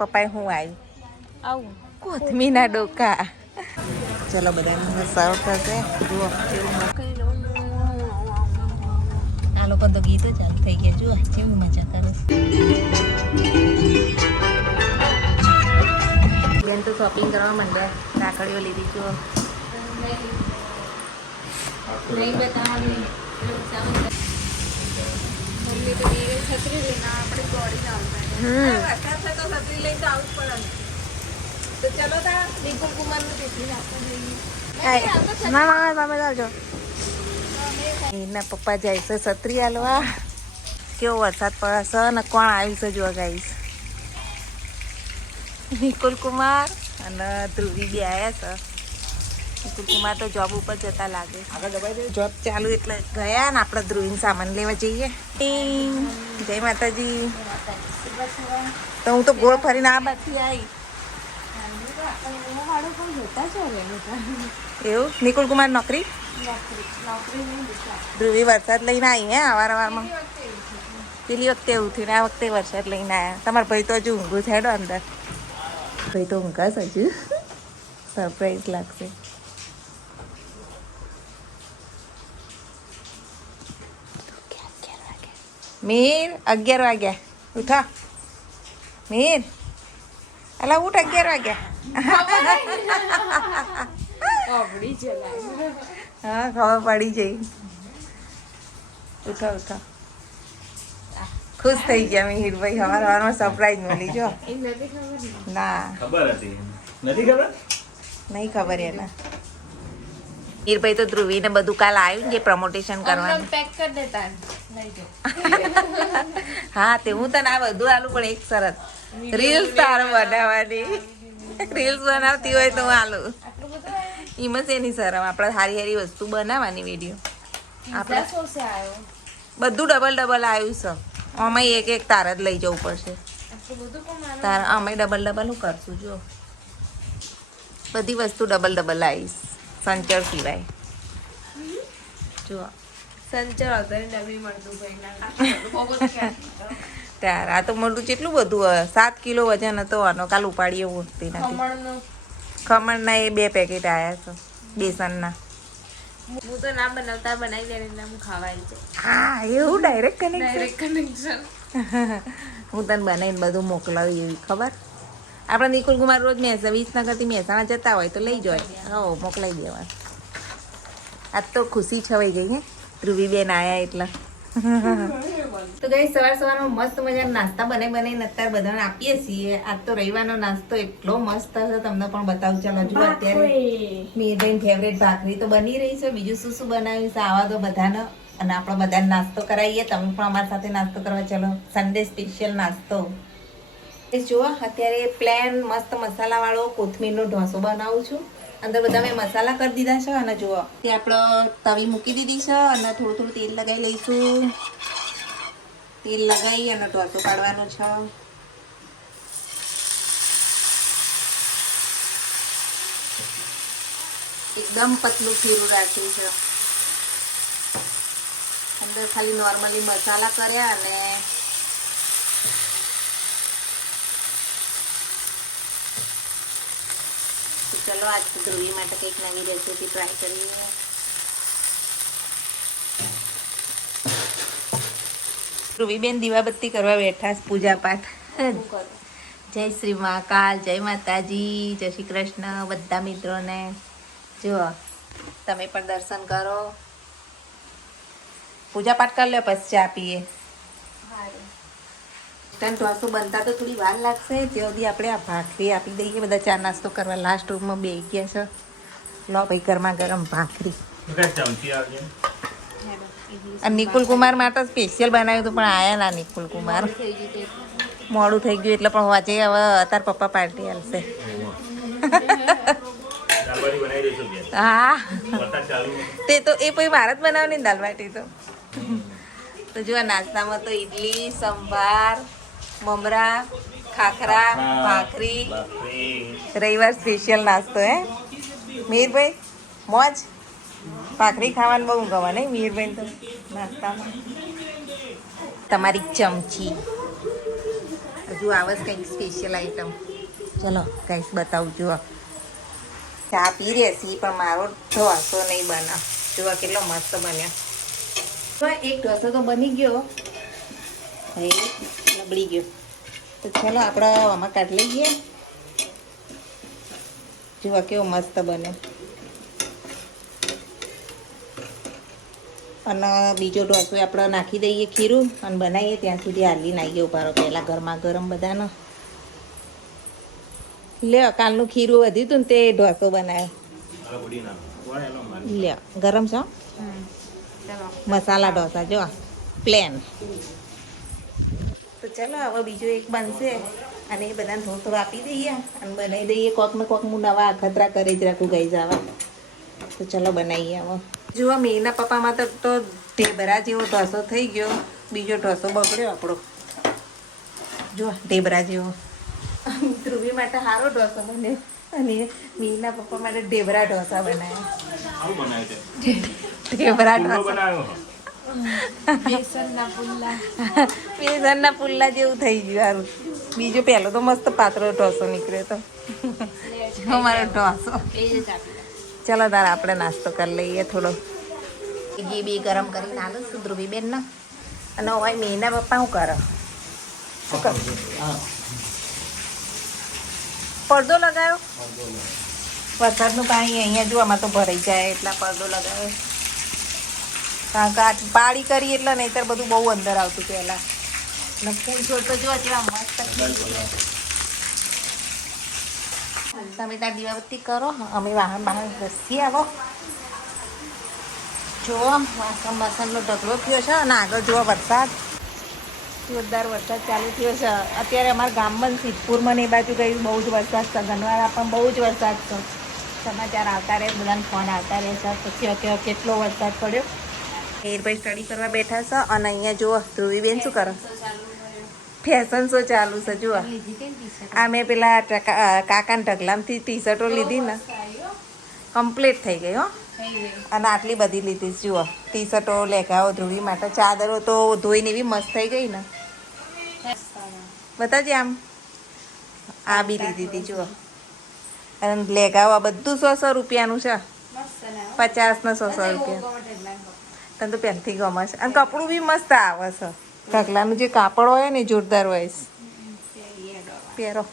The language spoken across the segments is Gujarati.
પપ્પાએ હું આવ્યું આવું કોથમીના ડોકા. ચલો બધા સર્વ થશે. જુઓ કેવું આ લોકો તો ગીતો ચાલુ થઈ ગયા. જુઓ કેવી મજા કરે. બેન તો શોપિંગ કરવા માંડ્યા. રાખડીઓ લીધી. જુઓ નહીં બતાવવાની મમ્મી તો છત્રી લઈને આપણે દોડી આવતા. તો ચલો તા નિકુલ કુમારનું ટિફિન આપવા જઈએ. ના તમે જાજો. એના પપ્પા જાય છે છત્રી હાલવા. કેવો વરસાદ પડે છે ને કોણ આવ્યું છે જોવા ગાઈશ. નિકુલ કુમાર અને ધ્રુવી બી આવ્યા છે. નિકુલ કુમાર તો જોબ ઉપર જતા લાગે. જોબ ચાલુ એટલે ગયા ને આપણે ધ્રુવીને સામાન લેવા જઈએ. જય માતાજી. તો હું તો ગોળ ફરીને આ બાજુથી આવી. એવું નિકુલ કુમાર નોકરી ધ્રુવી વરસાદ લઈને આવી. હે અવારમાં પેલી વખતે એવું થયું ને આ વખતે વરસાદ લઈને આવ્યા. તમારા ભાઈ તો હજુ ઊંઘું છે. અંદર ભાઈ તો ઊંઘાશ હજુ. સરપ્રાઈઝ લાગશે. મીર 11 વાગ્યા. ઉઠા મીર. અલા ઉઠ 11 વાગ્યા. હા ખબર પડી જઈ. ઉઠો ઉઠો. ખુશ થઈ ગયા મિહિરભાઈ. સવારમાં સરપ્રાઈઝ મળી. જો ના ખબર હતી નથી ખબર નહીં ખબર એના. મિહિરભાઈ તો ધ્રુવીને બધું કાલ આવ્યું ને જે પ્રમોટેશન કરવાનું. પેક કરી દેતા લઈ જાઓ. હા તે હું તને આ બધું આલું પણ એક શરત. રીલ્સ તારો બનાવવાની. રીલ્સ બનાવતી હોય તો હું આલું. એમાં શેની શરમ. આપણે સારી સારી વસ્તુ બનાવવાની વિડીયો. આપણે બધું ડબલ ડબલ આવ્યું છે. અમે એક એક તાર જ લઈ જવું પડશે. તાર અમે ડબલ ડબલ હું કરશું. જો બધી વસ્તુ ડબલ ડબલ આવીશ. સંચળ સિવાય. જુઓ સંચળ હતા ડબી મળતું ત્યાર આ તો મોટું કેટલું બધું હોય. 7 કિલો વજન હતો આનો. કાલ ઉપાડીએ ઉઠતી નથી. ખમણના એ 2 પેકેટ આવ્યા છે બેસનના. હું તો ના બનાવતા બનાવી દે એટલે હું ખાવાય છે. હા એવું ડાયરેક્ટ કનેક્શન. હું તને બનાવીને બધું મોકલાવી એવી ખબર. આપણે નિકુલ કુમાર રોજ વિસનગરથી મહેસાણા જતા હોય તો લઈ જાય. હો મોકલાવી દેવા. આજ તો ખુશી છવાઈ ગઈ. હે ધ્રુવીબેન આયા એટલે. તો ગઈ સવારમાં મસ્ત મજાના નાસ્તા બનાવીને અત્યારે બધાને આપીએ છીએ. આજ તો રવિવારનો નાસ્તો એટલો મસ્ત હશે તમને પણ બતાવું. ચાલો જો અત્યારે મીરબેન ફેવરેટ ભાખરી તો બની રહી છે. બીજું શું શું બનાવ્યું છે આવા તો બધાને. અને આપણે બધાને નાસ્તો કરાવીએ. તમે પણ અમારી સાથે નાસ્તો કરવા ચાલો. સન્ડે સ્પેશિયલ નાસ્તો. જુઓ અત્યારે પ્લેન મસ્ત મસાલાવાળો કોથમીરનો ઢોસો બનાવું છું. અંદર બધા મેં મસાલા કરી દીધા છે. અને જુઓ તે આપણે તવી મૂકી દીધી છે. અને થોડું થોડું તેલ લગાવી લઈશું. તેલ લગાવી અને ઢોસો પાડવાનો છે. એકદમ પતલું ખીરું રાખ્યું છે. અંદર ખાલી નોર્મલી મસાલા કર્યા. અને ચલો આજ ધ્રુવી માટે કંઈક નવી રેસીપી ટ્રાય કરીએ. ધ્રુવીબેન દીવાબત્તી કરવા બેઠા. પૂજા પાઠ. જય શ્રી મહાકાલ. જય માતાજી. જય શ્રી કૃષ્ણ બધા મિત્રોને. જુઓ તમે પણ દર્શન કરો. પૂજા પાઠ કરી લો પછી ચા પીએ. ઢોસો બનતા તો થોડી વાર લાગશે. ત્યાં સુધી આપણે આ ભાખરી આપી દઈએ. બધા ચા નાસ્તો કરવા લાસ્ટ રૂમમાં બે ગયા છે. લો ભાઈ ગરમા ગરમ ભાખરી. નિકુલ કુમાર માટે સ્પેશિયલ બનાવ્યું હતું પણ આયા ના નિકુલ કુમાર. મોડું થઈ ગયું એટલે પણ વાંચે. હવે અત્યારે પપ્પા પાર્ટી હાલશે. હા તે તો એ પછી ભારત બનાવવાની દાલ બાટી તો જો નાસ્તામાં તો ઈડલી, સંભાર, મમરા, ખાખરા, ભાખરી. રવિવાર સ્પેશિયલ નાસ્તો. હે મીરભાઈ મોજ. ભાખરી ખાવાનું બહુ ગમે નહીં મીરભાઈ તો નાસ્તામાં. તમારી ચમચી હજુ આવે છે કંઈક સ્પેશિયલ આઈટમ. ચલો ગાઈસ બતાવું જુઓ. ચા પી રહી છીએ પણ મારો ઢોસો નહીં બનાવ. જુઓ કેટલો મસ્ત બન્યો. તો એક ઢોસો તો બની ગયો, હવે લબડી ગયો. તો ચલો આપણે આમાં કાઢી લઈએ. જુઓ કેવો મસ્ત બન્યો. અને બીજો ઢોસો આપણે નાખી દઈએ ખીરું અને બનાવીએ ત્યાં સુધી હાલી નાખીએ ઉભારો પહેલાં ગરમા ગરમ બધાનો. લ્યો કાલનું ખીરું વધ્યું હતું ને તે ઢોસો બનાવ્યો. લ્યો ગરમ છો મસાલા ઢોસા જો પ્લેન. તો ચાલો હવે બીજો એક બનશે અને એ બધાને થોડું થોડું આપી દઈએ અને બનાવી દઈએ. કોક ને કોક હું નવા અખતરા કરી જ રાખું ગઈ જવા. તો ચલો બનાવીએ હવે. જુઓ મીના પપ્પામાં તો ઢેબરા જેવો ઢોસો થઈ ગયો, બીજો ઢોસો બગડ્યો આપણો. જુઓ ઢેબરા જેવો. ધ્રુવી માટે સારો ઢોસો બન્યો અને મીના પપ્પા માટે ઢેબરા ઢોસા બનાવ્યા. ઢેબરા ઢોસા બેસનના પુલ્લા જેવું થઈ ગયું સારું. બીજો પહેલો તો મસ્ત પાતળો ઢોસો નીકળ્યો તો અમારો ઢોસો. ચલો તારે આપણે નાસ્તો કરી લઈએ થોડો. ઘી બી ગરમ કરીને આલું છું ધ્રુવીબેનને. અને હવે મીના પપ્પા શું કરો? પડદો લગાવ્યો? વરસાદનું પાણી અહીંયા જો આમાં તો ભરાઈ જાય એટલા પડદો લગાવ્યો. કારણ કે આ પાળી કરી એટલે નહીંતર બધું બહુ અંદર આવતું પહેલાં. અને ફૂલ છોડ તો જો કેવા મસ્ત. તમે ત્યાં દીવાબત્તી કરો, અમે વાહન બહાર ઘસીએ આવો. જુઓ વાસણ બાસણનો ઢગલો થયો છે અને આગળ જુઓ વરસાદ, જોરદાર વરસાદ ચાલુ થયો છે. અત્યારે અમારા ગામમાં સિદ્ધપુરમાં ને એ બાજુ ગયું બહુ જ વરસાદ છે. ગનવાડા પણ બહુ જ વરસાદ છે. સમાચાર આવતા રહે, બધાને ફોન આવતા રહે છે પછી કે કેટલો વરસાદ પડ્યો. હેરભાઈ સ્ટડી કરવા બેઠા છે અને અહીંયા જુઓ ધ્રુવીબેન શું કરો? ફેશન શો ચાલુ છે. જુઓ આ મેં પેલા કાકાના ઢગલામાંથી ટી શર્ટો લીધી ને, કમ્પ્લીટ થઈ ગઈ હો. અને આટલી બધી લીધી જુઓ ટી શર્ટો લેગાઓ ધ્રુવી માટે. ચાદરો તો ધોઈને એવી મસ્ત થઈ ગઈ ને, બતાજે આમ. આ બી લીધી હતી જુઓ. અને લેગાઓ આ બધું 100 રૂપિયાનું છે. 50 ને 100 રૂપિયા. તને તો પહેલથી ગમે છે. અને કપડું બી મસ્ત આવે છે. ઢગલાનું જે કાપડ હોય ને જોરદાર હોય છે. પહેરો.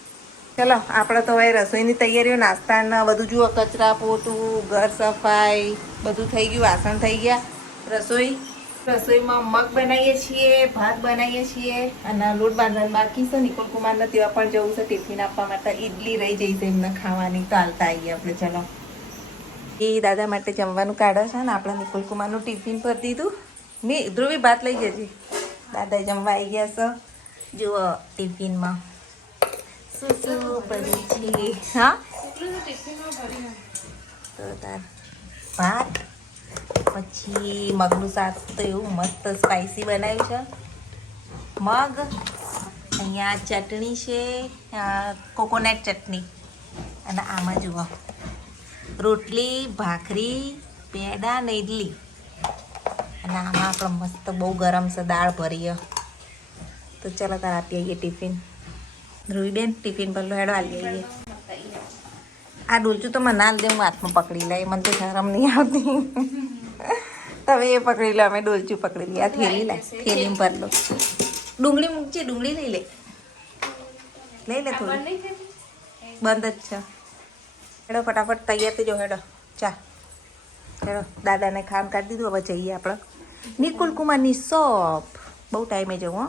ચલો આપણે તો હવે રસોઈની તૈયારીઓ, નાસ્તા બધું જુઓ. કચરા પોતું, ઘર સફાઈ બધું થઈ ગયું, વાસણ થઈ ગયા. રસોઈમાં મગ બનાવીએ છીએ, ભાત બનાવીએ છીએ અને લોટ બાંધવાનું બાકી છે. નિકુલ કુમારને તેવા પણ જવું છે ટિફિન આપવા માટે. ઈડલી રહી જઈ છે એમને ખાવાની, તો હાલતા આવીએ આપણે. ચલો એ દાદા માટે જમવાનું કાઢે છે ને આપણે નિકુલ કુમારનું ટિફિન ભરી દીધું. મેં ધ્રુવી ભાત લઈ જજે. દાદા જમવા આવી ગયા છે. જુઓ ટિફિનમાં શું શું ભર્યું છે. હા તો તાર ભાત, પછી મગનું શાક તો એવું મસ્ત સ્પાઈસી બનાવ્યું છે. મગ, અહીંયા ચટણી છે, કોકોનટ ચટણી. અને આમાં જુઓ રોટલી, ભાખરી, પેડા ને ઇડલી. અને આમાં આપણે મસ્ત બહુ ગરમ છે દાળ ભરીએ. તો ચાલો તાર આપી આવીએ ટિફિન. ધ્રુવીબેન ટિફિન પર હેડો હાલી આવીએ. આ ડોલચું તો મને ના દે, હું હાથમાં પકડી લઈ. મને તો શરમ નહીં આવતી. તમે એ પકડી લો, અમે ડોલચું પકડી લઈએ. આ થેલી લાય, થેલીમાં ભર લો. ડુંગળી મૂકજે, ડુંગળી લઈ લે. લઈ લે થોડી, બંધ જ છે. હેડો ફટાફટ તૈયાર થઈ જાઓ. હેડો ચા હેડો. દાદાને ખાવાનું કાઢી દીધું. હવે જઈએ આપણે નિકુલ કુમારની શોપ. બહુ ટાઈમે જવું હો.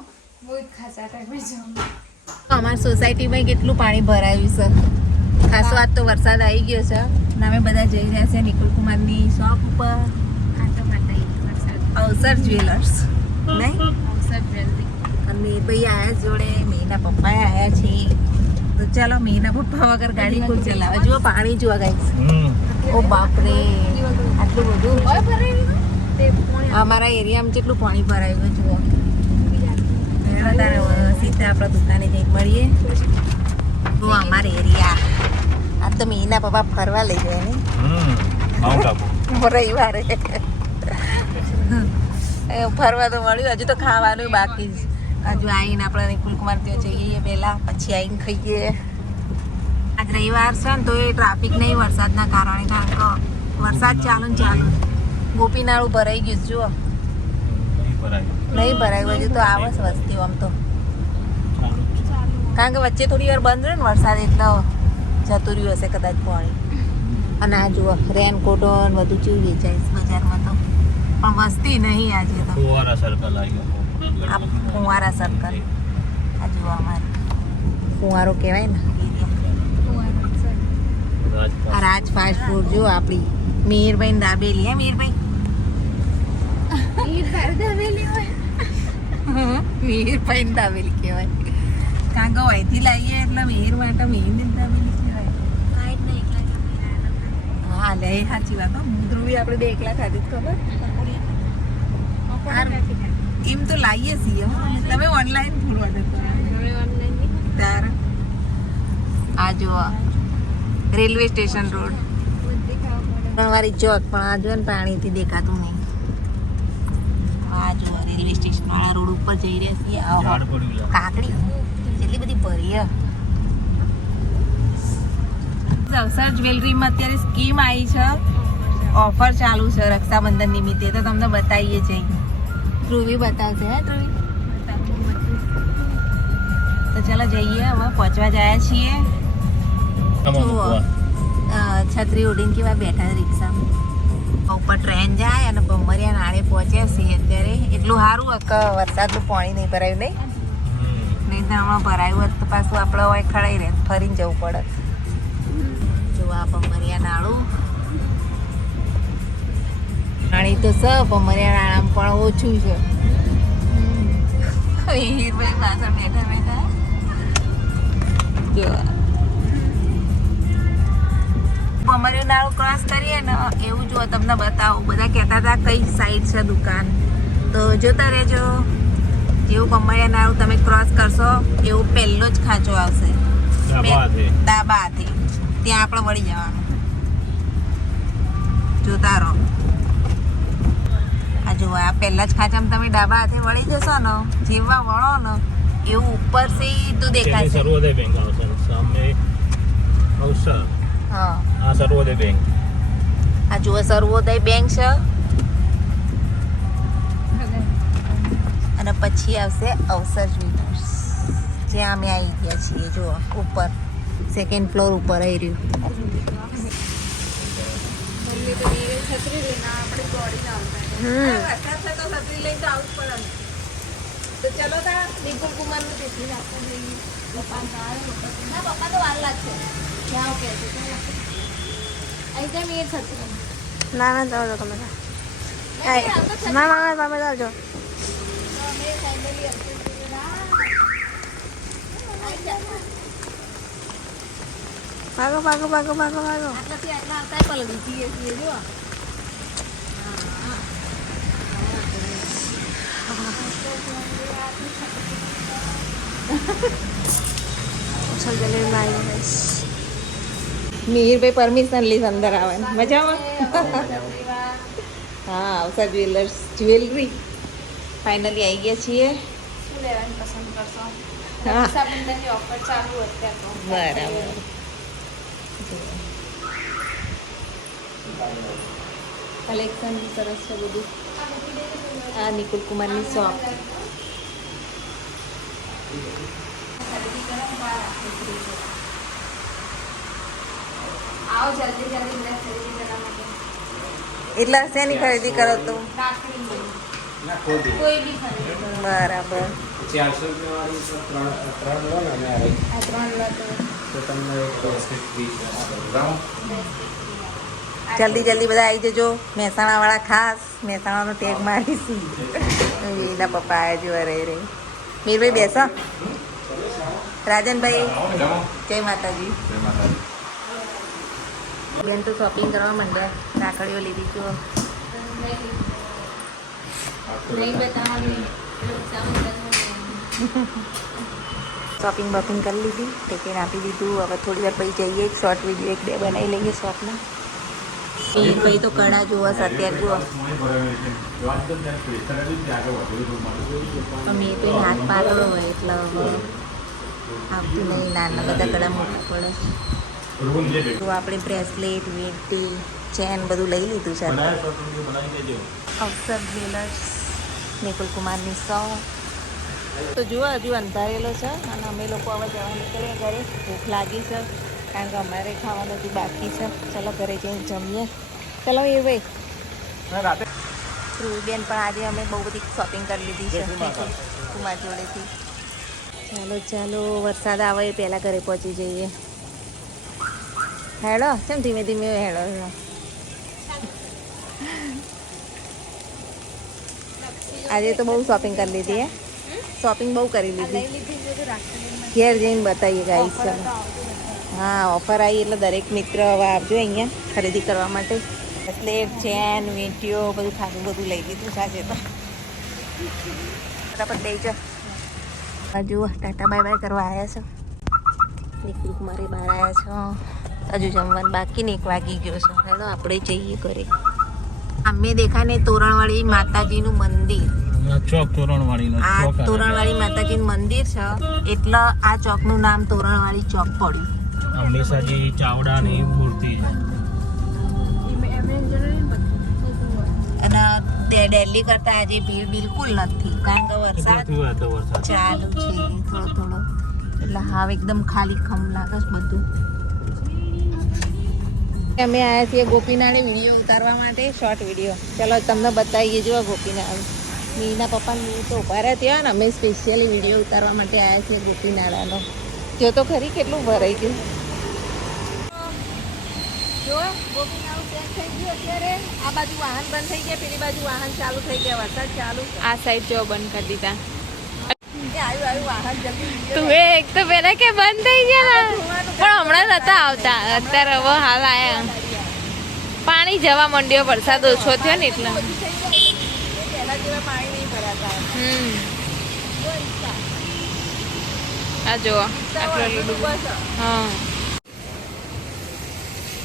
અમારી સોસાયટીમાં કેટલું પાણી ભરાયું છે. ખાસો આજ તો વરસાદ આવી ગયો છે અને અમે બધા જઈ રહ્યા છે નિકુલ કુમારની શોપ ઉપર. અવસર જ્વેલર્સ નહીં? અને ભાઈ આયા જોડે, મેના પપ્પા આવ્યા છે. તો ચાલો મેના પપ્પા વગર ગાડી કોઈ ચલાવે. જુઓ પાણી જુઓ ગાઈસ. ઓ બાપરે આટલું બધું. અમારા એરિયામાં જેટલું પાણી ભરાયું જુઓ. સીધા આપણા દુકાને જઈને મળીએ. તો અમારા એરિયા આ તો મેના પપ્પા ફરવા લઈ જાય ને રવિવારે. ફરવા તો મળ્યું, હજુ તો ખાવાનું બાકી જ. હજુ આવીને આપણે નિકુલ કુમાર ત્યાં જઈએ પહેલા, પછી આવીને ખાઈએ. આજ રવિવાર છે ને તો એ ટ્રાફિક નહીં વરસાદના કારણે, કારણ કે વરસાદ ચાલુ ને ચાલુ. ગોપીનાળું ભરાઈ ગયું છે, જુઓ. નહીં ભરાયું હજુ તો આવે છે વસ્તી આમ તો, કારણ કે વચ્ચે થોડી વાર બંધ રહે ને વરસાદ, એટલે જતું રહ્યું હશે કદાચ પાણી. અને આ જુઓ રેનકોટો બધું ચીવું વેચાય છે બજારમાં તો, પણ વસ્તી નહીં આજે તો. ફુવારા સર્કલ આવ્યો. આ ફુવારા સર્કલ, આ જુઓ અમારે ફુવારો કહેવાય ને. આ રાજ ફાસ્ટ ફૂડ જો આપણી મિહિરભાઈ ની દાબેલી. હે મિહિરભાઈ? મિહિરભાઈ ની દાબેલી કહેવાય, કારણ કે અહીંથી લાવીએ એટલે મિહિર માટે મિહિરની જ દાબેલી કહેવાય. હા લે, સાચી વાત. ધ્રુવી આપણે બે એકલા ખાધી જ ખબર. એમ તો લાવીએ છીએ, તમે ઓનલાઈન ફૂડ ઓર્ડર કરો. તારે આ જુઓ રેલવે સ્ટેશન રોડ, વાળી ચોક, પણ આ જો ને પાણીથી દેખાતું નહીં. આ જો રેલવે સ્ટેશન વાળા રોડ ઉપર જઈ રહ્યા છીએ. કાકડી એટલી બધી ભરી. અવસર જ્વેલરીમાં અત્યારે સ્કીમ આવી છે, ઓફર ચાલુ છે રક્ષાબંધન નિમિત્તે, તો તમને બતાવીએ છીએ. ધ્રુવી બતાવશે. હે ધ્રુવી? તો ચાલો જઈએ, હવે પહોંચવા જાય છીએ. છત્રી ઉડીને કેવા બેઠા રિક્ષામાં, ઉપર ટ્રેન જાય અને ભમરિયા નાળે પહોંચ્યા છીએ અત્યારે. એટલું સારું કે વરસાદનું પાણી નહીં ભરાયું. નહીં તો હમણાં ભરાયું હોત તો પાછું આપણે હોય ખડાઈ રહે, ફરીને જવું પડે. જો આ ભમરિયા નાળું, પાણી તો સ ભમરિયા નાળામાં પણ ઓછું છે. હીરભાઈ પાછળ બેઠા બેઠા જો ભમરિયું નાળું ક્રોસ કરીએ ને એવું જો તમને બતાવું. બધા કહેતા હતા કઈ સાઈડ છે દુકાન, તો જોતા રહેજો. જેવું ભમરિયા નાળું તમે ક્રોસ કરશો એવું પહેલો જ ખાંચો આવશે ડાબા હાથે, ત્યાં આપણે વળી જવાનું. જોતા રહો. આ જુઓ, આ પહેલા જ ખાંચામાં તમે ડાબા હાથે વળી જશો ને, જેવા વળો ને એવું ઉપર સીધું દેખાશે. સર્વોદય બેંક આવશે સામે. અવસર. હા, આ સર્વોદય બેંક. આ જુઓ સર્વોદય બેંક છે, અને પછી આવશે અવસર જ્વેલર્સ, જ્યાં અમે આવી ગયા છીએ. જુઓ ઉપર સેકન્ડ ફ્લોર ઉપર આવી રહ્યું. છત્રી લઈને તો આવું પડે. તો ચલો તા નિકુલ કુમાર નું ટિફિન આપવા જઈએ. પપ્પા તો વાર લાગશે. ક્યાં કે અહીં મેં છત્રી. ના ના જાઓ તમે. ના ના તમે જાઓ. ભાગો ભાગો ભાગો ભાગો ભાગો. આટલાથી આટલા આવતા પલળી જઈએ છીએ. જો મિહિરભાઈ પરમિશન લીધ અંદર આવવાની. મજામાં? હા, અવસર જ્વેલર્સ જ્વેલરી ફાઇનલી આવી ગયા છીએ. શું લેવાનું પસંદ કરશો? હા, રક્ષાબંધનની ઓફર ચાલુ અત્યારે તો. બરાબર. કલેક્શન સરસ છે બધું. આ નિકુલ કુમારની શોપ. આવો જલ્દી જલ્દી ડ્રેસ ખરીદી કરવા માટે. એટલે શેની ખરીદી કરો તો? રાખડી ના ખોટી. કોઈ બી ખરીદી. બરાબર. 400 વાળી તો ત્રણ લો ને અને આ 3 લો તો તમને એક ફ્રી રાઉન્ડ. જલ્દી જલ્દી બધા આવી જજો. મહેસાણા વાળા ખાસ મહેસાણાનો ટેગ મારીશું. એના પપ્પા આવ્યા જો રહી રહી. મીરભાઈ બેસો. રાજનભાઈ જય માતાજી. બેન તો શોપિંગ કરવા માંડ્યા. રાખડીઓ લીધી જો. નહીં બતાવવાની. શોપિંગ બપિંગ કરી લીધી, ટિકિટ આપી દીધું. હવે થોડી વાર પછી જઈએ, એક શોર્ટ વિડીયો 1-2 બનાવી લઈએ શોપમાં. એ ભાઈ તો કડા જુઓ છે અત્યારે જુઓ અમે તો એને હાથ પાડો હોય એટલે આવતું નહીં નાના બધા કડા મોટા પડે તો આપણે બ્રેસલેટ વીંટી ચેન બધું લઈ લીધું છે અવસર જ્વેલર્સ નિકુલ કુમારની શોપ તો જુઓ હજુ અંધારેલો છે અને અમે લોકો હવે જવા નીકળીએ ઘરે ભૂખ લાગી છે કારણ કે અમારે ખાવાનું હજુ બાકી છે ચલો ઘરે જઈને જમીએ ચલો એ ભાઈ ધ્રુવીબેન પણ આજે અમે બહુ બધી શોપિંગ કરી લીધી છે કુમાર જોડેથી ચાલો ચાલો વરસાદ આવે એ પહેલાં ઘરે પહોંચી જઈએ હેડો કેમ ધીમે ધીમે હેડો આજે તો બહુ શોપિંગ કરી લીધી હે શોપિંગ બહુ કરી લીધી ઘેર જઈને બતાવીએ ગાઈસ ચાલો હા ઓફર આવી એટલે દરેક મિત્ર હવે આવજો અહીંયા ખરીદી કરવા માટે બ્રેસલેટ ચેન વીંટીઓ બધું ખાધું બધું લઈ લીધું સાચે તો ફટાફટ લઈ જાઓ હજુ ટાટા બાય બાય કરવા આવ્યા છો નિકુલ કુમારી બહાર આવ્યા છો હજુ જમવાનું બાકી ને 1 વાગી ગયો છે હેડો આપણે જઈએ ઘરે અમે દેખાય ને તોરણવાળી માતાજીનું મંદિર ચોક તોરણવાળી આ તોરણવાળી માતાજીનું મંદિર છે એટલે આ ચોકનું નામ તોરણવાળી ચોક પડ્યું હંમેશાજી ચાવડાની મૂર્તિ અને દિલ્હી કરતા આજે ભીડ બિલકુલ નથી કારણ કે વરસાદ ચાલુ છે થોડો થોડો એટલે હાવ એકદમ ખાલી ખમ લાગે છે બધું અમે આવ્યા છીએ ગોપીનાળે વિડીયો ઉતારવા માટે શોર્ટ વિડીયો ચલો તમને બતાવીએ જો ગોપીનાળ મીના પપ્પા મી તો ઉભા રહ્યા ત્યાં ને અમે સ્પેશિયલી વિડીયો ઉતારવા માટે આવ્યા છીએ ગોપીનાળાનો જો તો ખરી કેટલું ભરાઈ ગયું જો ગોપીનાળ ચેક થઈ ગયું અત્યારે આ બાજુ વાહન બંધ થઈ ગયા પેલી બાજુ વાહન ચાલુ થઈ ગયા વરસાદ ચાલુ આ સાઈડ જો બંધ કરી દીધા આવ્યું વાહન જલ્દી તું એક તો પેલા કે બંધ થઈ ગયા પણ હમણાં નતા આવતા અત્યારે હવે હાલ આયા પાણી જવા માંડ્યો વરસાદ ઓછો થયો ને એટલે પહેલા જેવા પાણી નહીં ભરાતા આ જો આટલો લીલું હા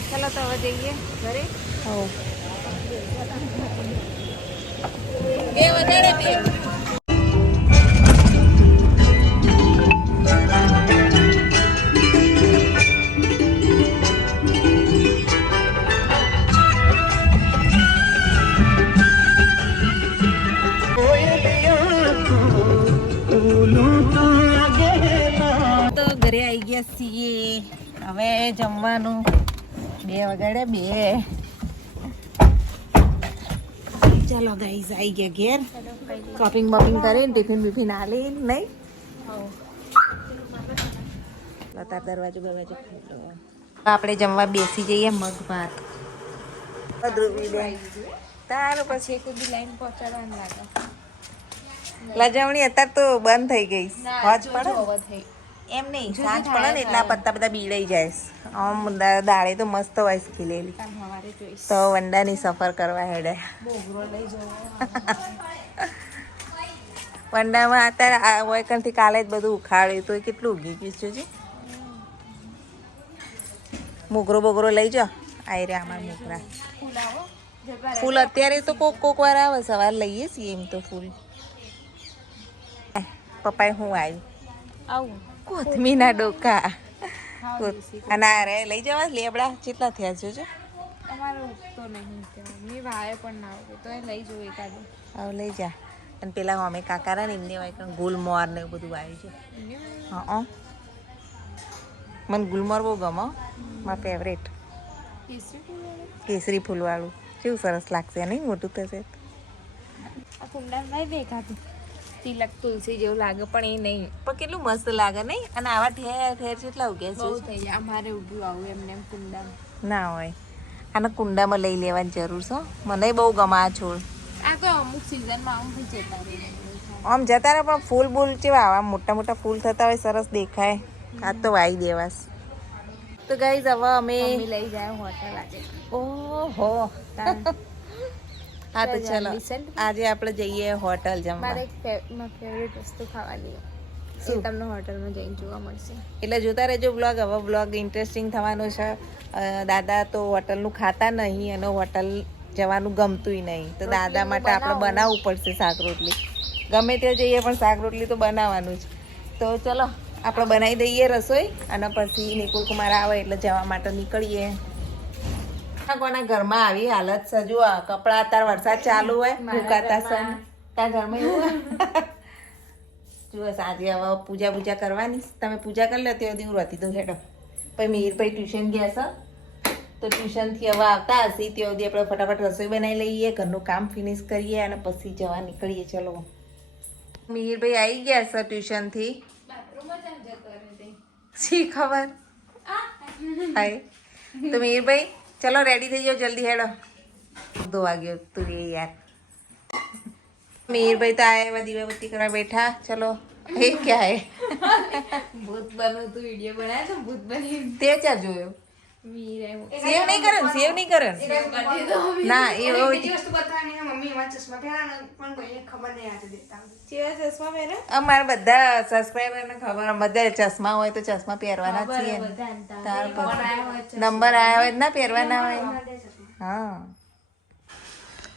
ચાલો તો હવે જઈએ ઘરે બે વધારે બે તો ઘરે આવી ગયા છીએ હવે જમવાનું 2 વાગ્યા 2 ચાલો ગાઈઝ આવી ગયા ઘેર શોપિંગ બોપિંગ કરીને ટિફિન બિફિન આલી નહીં લતાર દરવાજો બરવાજો આપણે જમવા બેસી જઈએ મગ ભાત તારું પછી એક બી લાઈન પહોંચાડવાનું લાગે લજાવણી અત્યારે તો બંધ થઈ ગઈ હોજ પડે હવે થઈ એમ નહીં સાંજ પડે ને એટલા પત્તા બધા બીડાઈ જાય આમ દાળે તો મસ્ત હોય છે ખીલેલી સવારે જોઈશ તો વંડાની સફર કરવા હેડે બોગરો લઈ જવો વંડામાં અત્યારે વૈકણથી કાલે જ બધું ઉખાડ્યું તો એ કેટલું ઉગી ગયું છે જી મોગરો બોગરો લઈ જાઓ આવી રહ્યા અમારા મોગરા ફૂલાવો ફૂલ અત્યારે તો કોક વાર આવે સવાર લઈએ છીએ એમ તો ફૂલ પપ્પાએ હું આવ્યું આવું કોથમીના ડોકા અને આ રે લઈ જવા લેબડા કેટલા થયા છે જો અમારે ઉગતો નહીં મેં ભાવે પણ ના ઉગે તો એ લઈ જવું એકાદું હવે લઈ જા અને પેલા અમે કાકારા ને એમને વાય ગુલમોર ને એવું બધું આવ્યું છે હા મને ગુલમોર બહુ ગમે મારા ફેવરેટ કેસરી ફૂલવાળું કેવું સરસ લાગશે નહીં મોટું થશે આ કુંડા ભાઈ દેખાતું તિલક તુલસી જેવું લાગે પણ એ નહીં પણ કેટલું મસ્ત લાગે નહીં અને આવા ઠેર ઠેર કેટલા ઉગે બહુ છે થઈ જાય અમારે ઉગ્યું આવું એમને એમ કુંડામાં ના હોય આને કુંડામાં લઈ લેવાની જરૂર છે મને બહુ ગમે આ છોડ આ તો અમુક સિઝનમાં આમ થઈ જતા રહે આમ જતા રહે પણ ફૂલ બૂલ કેવા આવા મોટા મોટા ફૂલ થતા હોય સરસ દેખાય આ તો વાઈ દેવાસ તો ગાઈઝ હવે અમે લઈ જાય હોટલ આજે ઓહો હા તો ચલો આજે આપણે જઈએ હોટલ જમવા મારે એક ફેવરેટ વસ્તુ ખાવાની એ તમને હોટલમાં જઈને જોવા મળશે. એટલે જોતા રહેજો બ્લોગ. હવે બ્લોગ ઇન્ટરેસ્ટિંગ થવાનો છે. દાદા તો હોટલનું ખાતા નહીં અને હોટલ જવાનું ગમતું નહીં, તો દાદા માટે આપણે બનાવવું પડશે શાક રોટલી. ગમે ત્યાં જઈએ પણ શાક રોટલી તો બનાવવાનું જ. તો ચલો આપણે બનાવી દઈએ રસોઈ અને પછી નિકુલ કુમાર આવે એટલે જવા માટે નીકળીએ. કોના ઘરમાં આવી હાલત છે જુઓ, કપડા અત્યારે વરસાદ ચાલુ હોય ભૂકાતા છે. તારા ઘરમાં એવું જુઓ સાંજે હવે પૂજા કરવાની. તમે પૂજા કરી લો ત્યાં સુધી રહેતી તો હેડો. પછી મિહિરભાઈ ટ્યુશન ગયા છે તો ટ્યુશનથી હવે આવતા હશે ત્યાં સુધી આપણે ફટાફટ રસોઈ બનાવી લઈએ, ઘરનું કામ ફિનિશ કરીએ અને પછી જવા નીકળીએ. ચલો મિહિરભાઈ આવી ગયા છે ટ્યુશનથી. શી ખબર હાય. તો મિહિરભાઈ ચલો રેડી થઈ જાઓ જલ્દી હેડો. 2 વાગ્યો તું એ યાર. મિહિરભાઈ તો આયા એવા દીવાબત્તી કરવા બેઠા. ચલો એ ક્યાં હે? ભૂત બનવું તું વિડીયો બનાવ્યો તો ભૂત બની તે ચા જોયો? સેવ નહીં કરે સેવ નહીં કરે ના એ અમારા બધા સબસ્ક્રાઈબર ને ખબર બધા ચશ્મા હોય તો ચશ્મા પહેરવાના જ છીએ. નંબર આવ્યા હોય ના પહેરવાના હોય. હા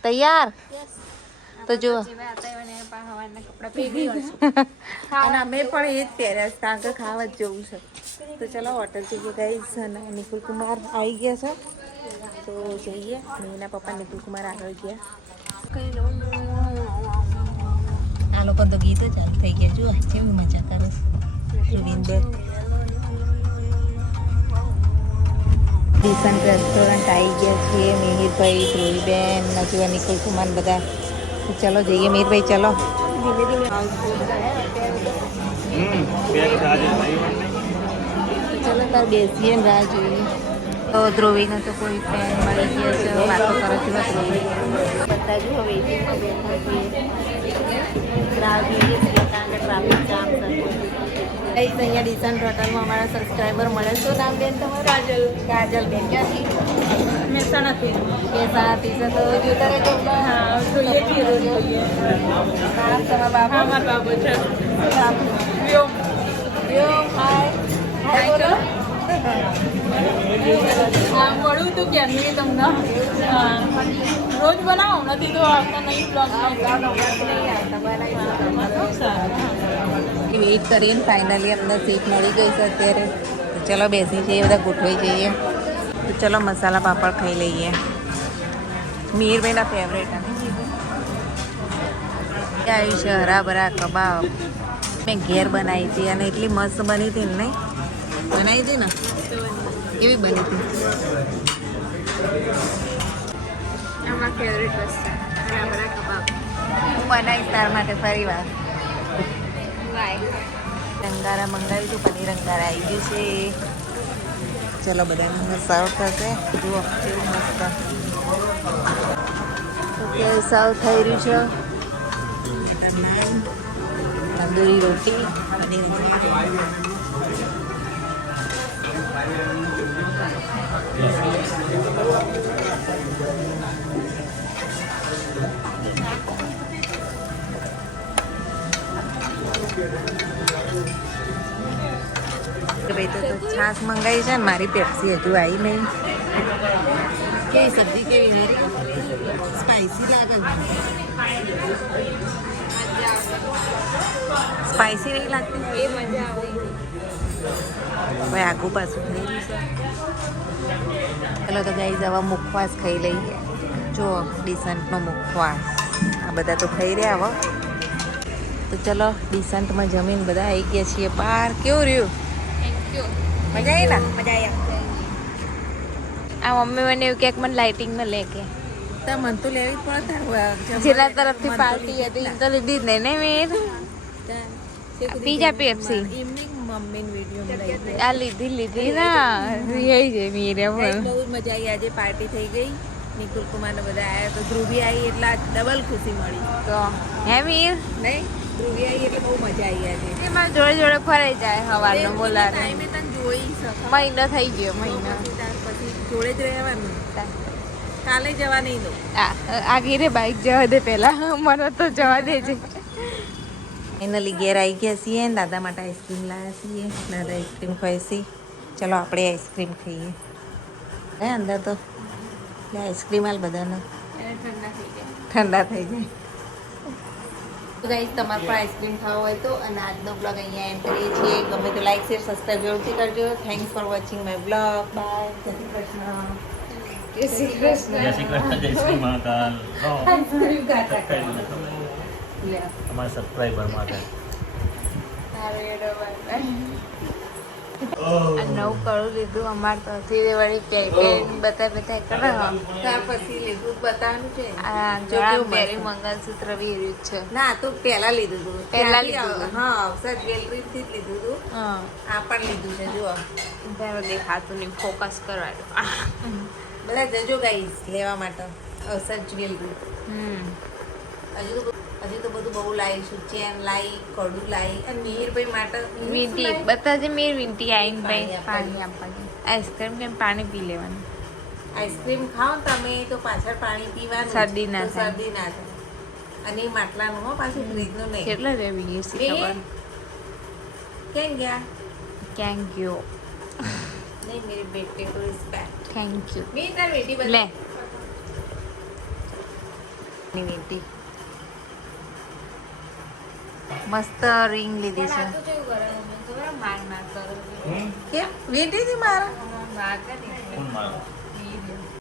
તૈયાર તો જો અને અમે પણ એ જ પહેર્યા છે કારણ કે ખાવા જ જવું છે. તો ચલો હોટલ જઈએ ગાઈસ. અને નિકુલ કુમાર આવી ગયા છે તો જઈએ. મેના પપ્પા નિકુલ કુમાર આગળ ગયા. આ લોકો તો ગીતો ચાલુ થઈ ગયા. જો કેવી મજા કરે છે. ડિસન્ટ રેસ્ટોરન્ટ આવી ગયા છીએ. મિહિરભાઈ, ધ્રુવીબેન, નજુઆ, નિકુલ કુમાર બધા. ચલો જઈએ મિહિરભાઈ ચલો. ચલો તાર બેસીએ ને રાહ જોઈએ. તો ધ્રુવીને તો કોઈ ફ્રેન્ડ મળી ગયા છે, વાતો કરે છે ધ્રુવી. બધા જો વેઇટિંગમાં બેઠા છીએ, રાહ જોઈએ છીએ કારણ કે ટ્રાફિક જામ થશે. અહીંયા ડિસન્ટ હોટલમાં અમારા સબસ્ક્રાઈબર મળે. શું નામ બેન તમારું? કાજલ બેન. ક્યાંથી? મહેસાણાથી. મહેસાણાથી છે તો જોતા રહેજો. હા જોઈએ છીએ જોઈએ. તમારા બાબા? મારા બાબુ છે. વ્યોમ હાય હાય બોલો. હા મળ્યું તું કેમની તમને? રોજ બનાવો નથી તો આવતા નહીં બ્લોગ નહીં આવતા. વેઇટ કરીએ ને ફાઇનલી અમને સીટ મળી ગઈ છે અત્યારે. તો ચલો બેસી જઈએ, બધા ગોઠવાઈ જઈએ. તો ચલો મસાલા પાપડ ખાઈ લઈએ. મિહિરભાઈના ફેવરેટ આવ્યું છે હરાભરા કબાબ. મેં ઘેર બનાવી હતી અને એટલી મસ્ત બની હતી ને. નહીં બનાવી હતી ને? કેવી બની હતી? અમારા ફેવરેટ વસ્તુ હરાભરા કબાબ. હું બનાવીશ તાર માટે ફરી વાર. રંગારા મંગાવ્યું હતું, પનીર રંગારા આવી ગયું છે. ચલો બધાને સર્વ થશે. જુઓ કેવું મસ્ત ઓકે સર્વ થઈ રહ્યું છે. નાન, તંદૂરી રોટી, પનીર ભાઈ તો છાશ મંગાવી છે ને મારી પેપ્સી હજુ આવી નહીં. કેવી સબ્જી કેવી મારી? સ્પાઈસી લાગે. સ્પાઈસી નહીં લાગતી? એ મજા આવે. ભાઈ આગું પાછું થઈ રહ્યું છે. ચલો તો ગાઈઝ હવે મુખવાસ ખાઈ લઈએ. જો ડિસન્ટનો મુખવાસ. આ બધા તો ખાઈ રહ્યા હવે. તો ચલો ડિસન્ટમાં જમીન બધા આવી ગયા છીએ બહાર. કેવું રહ્યું? મજા આવી ને? મજા આવી. આ મમ્મી મને એવું કે મને લાઇટિંગમાં લે કે તો મન તો લેવી જ પડે. જેના તરફથી પાર્ટી હતી તો લીધી જ નહીં ને મીર. પીઝા પેપ્સી મમ્મીની વિડીયો આ લીધી ના રહી છે મીરે બહુ જ મજા આવી. આજે પાર્ટી થઈ ગઈ. નિકુલ કુમારને બધા આવ્યા તો ધ્રુવી આવી એટલે આજ ડબલ ખુશી મળી. તો હે મીર નહીં ધ્રુવી આવી એટલે બહુ મજા આવી. આજે એમાં જોડે જોડે ફરાઈ જાય હવાનો બોલા ટાઈમે તને જોઈ શકો. મહિનો થઈ ગયો મહિનો. પછી જોડે જ રહેવાનું. કાલે જવા નહીં દો. આ ગીરે બાઈક જવા દે પેલા મને તો જવા દે છે. ફાઇનલી ઘેર આવી ગયા છીએ ને દાદા માટે આઈસ્ક્રીમ લાવ્યા છીએ દાદા આઈસ્ક્રીમ ખાય છે ચલો આપણે આઈસ્ક્રીમ ખાઈએ હે અંદર તો એટલે આઈસ્ક્રીમ હાલ બધાને ઠંડા થઈ જાય તો ગાઈસ તમારે પણ આઈસ્ક્રીમ ખાવા હોય તો અને આજનો બ્લોગ અહીંયા એન્ડ કરીએ છીએ ગમે તો લાઈક શેર સબસ્ક્રાઈબ જરૂરથી કરજો thanks for watching my blog bye જય શ્રી કૃષ્ણ જય શ્રી કૃષ્ણ. જય શ્રી કૃષ્ણ જય શ્રી મહાકાલ આઈસ્ક્રીમ ખાતા લે અમારા સબસ્ક્રાઈબર માટે આ નવું કરું લીધું અમારે તો ધીરે વળી પેકેટ બતા કરો ત્યાર પછી લીધું બતાવવાનું છે આ જો ગળા કેવું પહેરી મસ્ત. મંગલસૂત્ર બી રહ્યું છે ના તું પહેલા લીધું હતું પહેલા ત્યાંથી લીધું હતું. હા અવસર જ્વેલરી થી જ લીધું હતું હા આ પણ લીધું છે જુઓ ત્યારે દેખાતું નહીં ફોકસ કરવાનું બધા જજો ગાઈસ લેવા માટે અવસર જ્વેલરી હજુ તો બધું બહુ લાવીશું ચેન લાવી કડું લાવી અને મિહિરભાઈ માટે વીંટી બતાજે મેર વીંટી આવીને પાણી ભાઈ પાણી આપવાની આઈસ્ક્રીમ કેમ પાણી પી લેવાનું આઈસ્ક્રીમ ખાઓ ને તમે તો પાછળ પાણી પીવાનું શરદી ના તો થાય. શરદી ના થાય અને એ માટલાનું હો પાછું ફ્રીજનું નહીં કેટલા રેવી ગઈ છે ખબર કેમ ગયા થેન્ક યુ નહીં મેરી બેટે કો રિસ્પેક્ટ થેન્ક યુ મેં તાર બેટી લે ની બેટી મસ્ત રિંગ લીધી છે કેમ બેટી થી મારા કોણ મારો